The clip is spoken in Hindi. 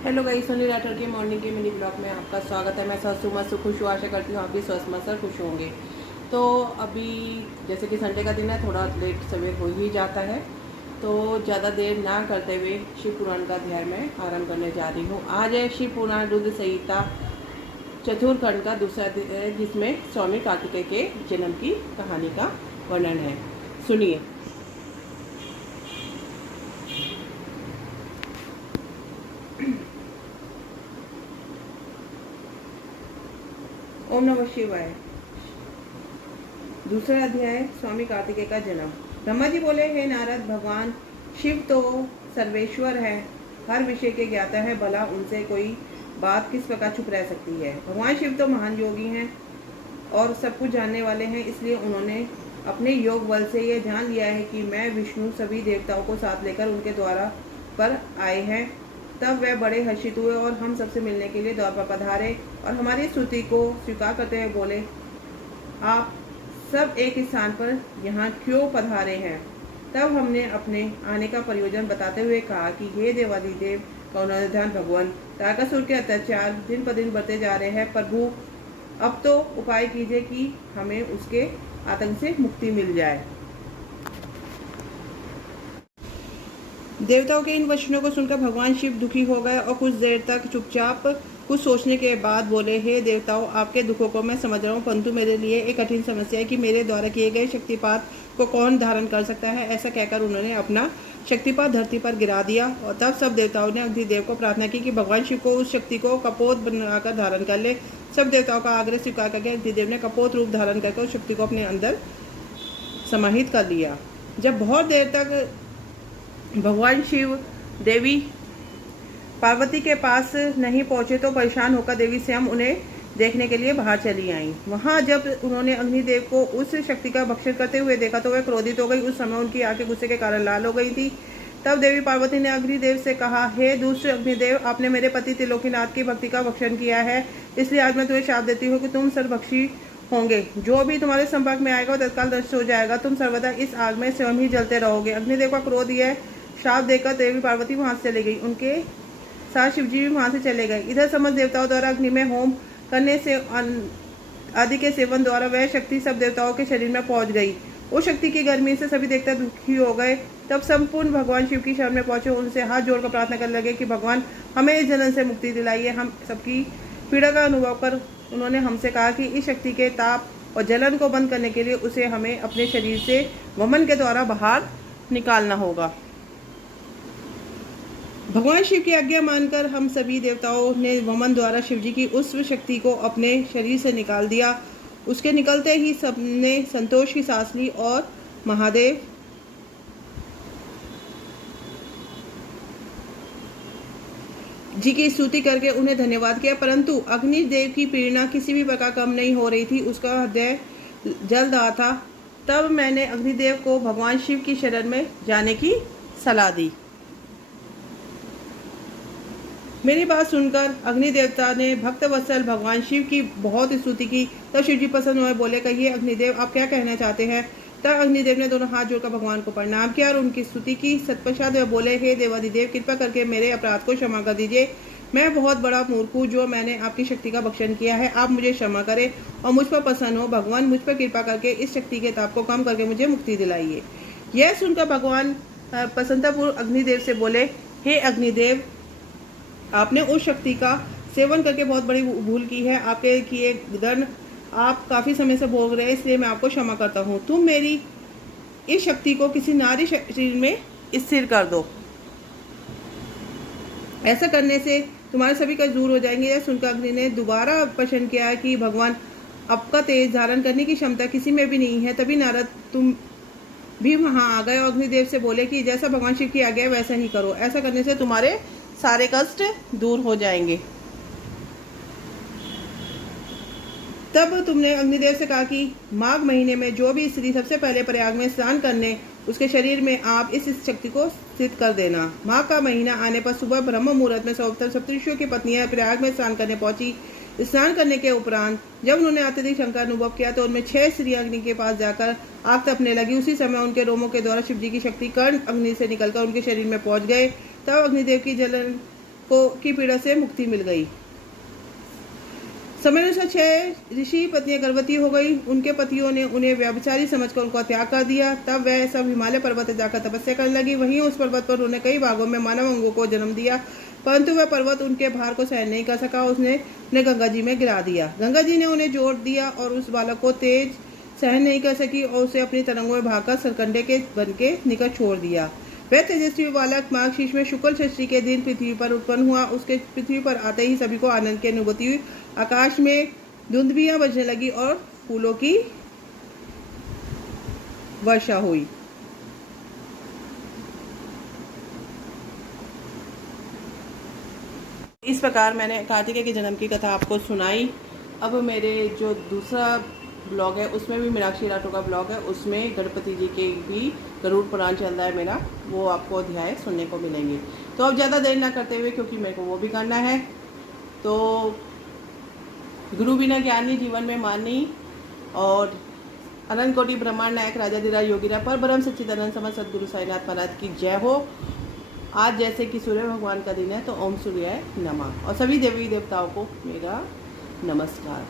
हेलो गाइस, सोनी राठौर के मॉर्निंग के मिनी ब्लॉग में आपका स्वागत है। मैं स्वस्थ हूँ, मस्त खुश हूँ। आशा करती हूँ आप भी स्वस्थ मस्त और खुश होंगे। तो अभी जैसे कि संडे का दिन है, थोड़ा लेट सवेर हो ही जाता है, तो ज़्यादा देर ना करते हुए शिव पुराण का अध्याय में आरंभ करने जा रही हूँ। आज है शिव पुराण रुद्र संहिता चतुर्थखंड का दूसरा दिन है, जिसमें स्वामी कार्तिकेय के जन्म की कहानी का वर्णन है। सुनिए। ओम नमः शिवाय। दूसरा अध्याय, स्वामी कार्तिकेय का जन्म। ब्रह्मा जी बोले, हे नारद, भगवान शिव तो सर्वेश्वर है, हर विषय के ज्ञाता है, भला उनसे कोई बात किस प्रकार छुप रह सकती है। भगवान शिव तो महान योगी हैं और सब कुछ जानने वाले हैं, इसलिए उन्होंने अपने योग बल से यह जान लिया है कि मैं विष्णु सभी देवताओं को साथ लेकर उनके द्वारा पर आए हैं। तब वह बड़े हर्षित हुए और हम सबसे मिलने के लिए द्वार पर पधारे और हमारी स्तुति को स्वीकार करते हुए बोले, आप सब एक स्थान पर यहाँ क्यों पधारे हैं। तब हमने अपने आने का प्रयोजन बताते हुए कहा कि हे देवादिदेव करुणानिधान भगवान, तारकासुर के अत्याचार दिन पर दिन बढ़ते जा रहे हैं। प्रभु, अब तो उपाय कीजिए कि हमें उसके आतंक से मुक्ति मिल जाए। देवताओं के इन वचनों को सुनकर भगवान शिव दुखी हो गए और कुछ देर तक चुपचाप कुछ सोचने के बाद बोले, हे देवताओं, आपके दुखों को मैं समझ रहा हूँ, परंतु मेरे लिए एक कठिन समस्या है कि मेरे द्वारा किए गए शक्तिपात को कौन धारण कर सकता है। ऐसा कहकर उन्होंने अपना शक्तिपात धरती पर गिरा दिया और तब सब देवताओं ने अग्निदेव को प्रार्थना की कि भगवान शिव को उस शक्ति को कपोत बनाकर धारण कर ले। सब देवताओं का आग्रह स्वीकार करके अग्निदेव ने कपोत रूप धारण करके उस शक्ति को अपने अंदर समाहित कर लिया। जब बहुत देर तक भगवान शिव देवी पार्वती के पास नहीं पहुंचे तो परेशान होकर देवी स्वयं उन्हें देखने के लिए बाहर चली आईं। वहां जब उन्होंने अग्निदेव को उस शक्ति का भक्षण करते हुए देखा तो वह क्रोधित हो गई। उस समय उनकी आंखें गुस्से के कारण लाल हो गई थी। तब देवी पार्वती ने अग्निदेव से कहा, हे दुष्ट अग्निदेव, आपने मेरे पति त्रिलोकीनाथ की भक्ति का भक्षण किया है, इसलिए आज मैं तुम्हें शाप देती हूँ कि तुम सर्वभक्षी होंगे। जो भी तुम्हारे संपर्क में आएगा वो तत्काल नष्ट हो जाएगा। तुम सर्वदा इस आग में स्वयं ही जलते रहोगे। अग्निदेव का क्रोध यह श्राप देकर देवी पार्वती वहां से चली गई। उनके साथ शिवजी भी वहां से चले गए। इधर समस्त देवताओं द्वारा अग्नि में होम करने से आदि के सेवन द्वारा वह शक्ति सब देवताओं के शरीर में पहुंच गई। उस शक्ति की गर्मी से सभी देवता दुखी हो गए। तब संपूर्ण भगवान शिव की शरण में पहुंचे, उनसे हाथ जोड़कर प्रार्थना करने लगे कि भगवान, हमें इस जलन से मुक्ति दिलाइए। हम सबकी पीड़ा का अनुभव कर उन्होंने हमसे कहा कि इस शक्ति के ताप और जलन को बंद करने के लिए उसे हमें अपने शरीर से वमन के द्वारा बाहर निकालना होगा। भगवान शिव की आज्ञा मानकर हम सभी देवताओं ने वमन द्वारा शिवजी की उस शक्ति को अपने शरीर से निकाल दिया। उसके निकलते ही सबने संतोष की सांस ली और महादेव जी की स्तुति करके उन्हें धन्यवाद किया। परंतु अग्निदेव की प्रेरणा किसी भी प्रकार कम नहीं हो रही थी, उसका हृदय जल रहा था। तब मैंने अग्निदेव को भगवान शिव की शरण में जाने की सलाह दी। मेरी बात सुनकर अग्नि देवता ने भक्त वत्सल भगवान शिव की बहुत स्तुति की। तब शिव जी प्रसन्न हुए, बोले, कहिए अग्निदेव, आप क्या कहना चाहते हैं। तब अग्निदेव ने दोनों हाथ जोड़कर भगवान को प्रणाम किया और उनकी स्तुति की। तत्पश्चात वे बोले, हे देवादिदेव, कृपा करके मेरे अपराध को क्षमा कर दीजिए। मैं बहुत बड़ा मूर्ख हूँ जो मैंने आपकी शक्ति का भक्षण किया है। आप मुझे क्षमा करें और मुझ पर प्रसन्न हो। भगवान, मुझ पर कृपा करके इस शक्ति के ताप को कम करके मुझे मुक्ति दिलाइए। यह सुनकर भगवान प्रसन्नतापूर्वक अग्निदेव से बोले, हे अग्निदेव, आपने उस शक्ति का सेवन करके बहुत बड़ी भूल की है। आपके किए दंड आप काफ़ी समय से भोग रहे हैं, इसलिए मैं आपको क्षमा करता हूँ। तुम मेरी इस शक्ति को किसी नारी शरीर में स्थिर कर दो। ऐसा करने से तुम्हारे सभी कष्ट दूर हो जाएंगे। यह सुनकर अग्नि ने दोबारा प्रश्न किया कि भगवान, आपका तेज धारण करने की क्षमता किसी में भी नहीं है। तभी नारद तुम भी वहाँ आ गए और अग्निदेव से बोले कि जैसा भगवान शिव की आज्ञा है वैसा ही करो। ऐसा करने से तुम्हारे सारे कष्ट दूर हो जाएंगे। तब तुमने अग्निदेव से कहा कि माघ महीने में जो भी स्त्री सबसे पहले प्रयाग में स्नान करने, उसके शरीर में आप इस शक्ति को स्थित कर देना। माघ का महीना आने पर सुबह ब्रह्म मुहूर्त में सर्वप्रथम सप्तऋषियों की पत्नियां प्रयाग में स्नान करने पहुंची। स्नान करने के उपरांत जब उन्होंने अत्यधिक शंका अनुभव किया तो उनमें 6 स्त्रियां अग्नि के पास जाकर आग तपने लगी। उसी समय उनके रोमों के द्वारा शिवजी की शक्ति कर्ण अग्नि से निकलकर उनके शरीर में पहुंच गए। तब अग्निदेव की जलन की पीड़ा से मुक्ति मिल गई। समय अनुसार 6 ऋषि पत्नियां गर्भवती हो गई। उनके पतियों ने उन्हें व्यभिचारी समझकर उनका त्याग कर दिया। तब वह सब हिमालय पर्वत जाकर तपस्या करने लगी। वहीं उस पर्वत पर उन्होंने कई भागों में मानव अंगों को जन्म दिया, परंतु वह पर्वत उनके भार को सहन नहीं कर सका। उसने उन्हें गंगा जी में गिरा दिया। गंगा जी ने उन्हें जोड़ दिया और उस बालक को तेज सहन नहीं कर सकी और उसे अपनी तरंगों में भागकर सरकंडे के बन के निकट छोड़ दिया। वह तेजस्वी बालक माघ में शुक्ल षष्ठी के दिन पृथ्वी पर उत्पन्न हुआ। उसके पृथ्वी पर आते ही सभी को आनंद की अनुभूति हुई। आकाश में धुंधबियां बजने लगी और फूलों की वर्षा हुई। इस प्रकार मैंने कार्तिकेय के जन्म की कथा आपको सुनाई। अब मेरे जो दूसरा ब्लॉग है उसमें भी मीनाक्षी राठौर का ब्लॉग है, उसमें गणपति जी के भी गरुड़ पुराण चल रहा है मेरा, वो आपको अध्याय सुनने को मिलेंगे। तो अब ज़्यादा देर ना करते हुए, क्योंकि मेरे को वो भी करना है, तो गुरु बिना ज्ञानी जीवन में मानी और अनंत कोटि ब्रह्मांड नायक राजाधिराज योगीराज पर ब्रह्म सच्चिदानंद समर्थ सद्गुरु साईनाथ महाराज की जय हो। आज जैसे कि सूर्य भगवान का दिन है तो ओम सूर्याय नमः और सभी देवी देवताओं को मेरा नमस्कार।